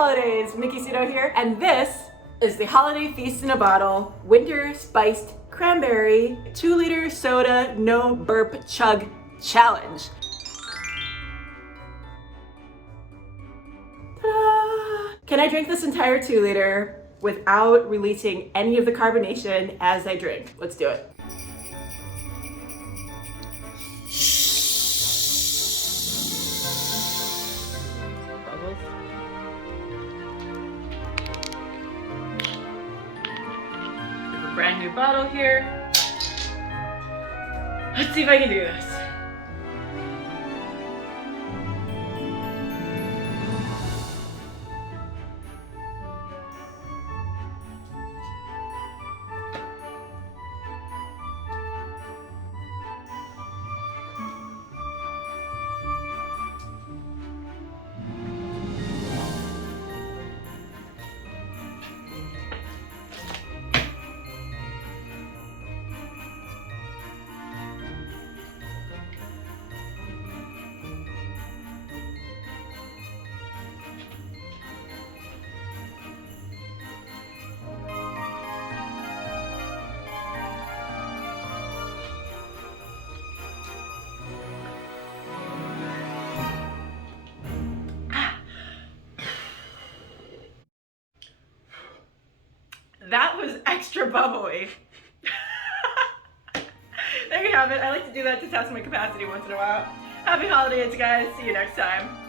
holidays! Mickey Cito here, and this is the Holiday Feast in a Bottle Winter Spiced Cranberry 2-liter soda no burp chug challenge. Ta-da! Can I drink this entire 2-liter without releasing any of the carbonation as I drink? Let's do it. Bubbles. Brand new bottle here. Let's see if I can do this. That was extra bubbly. There you have it. I like to do that to test my capacity once in a while. Happy holidays, guys. See you next time.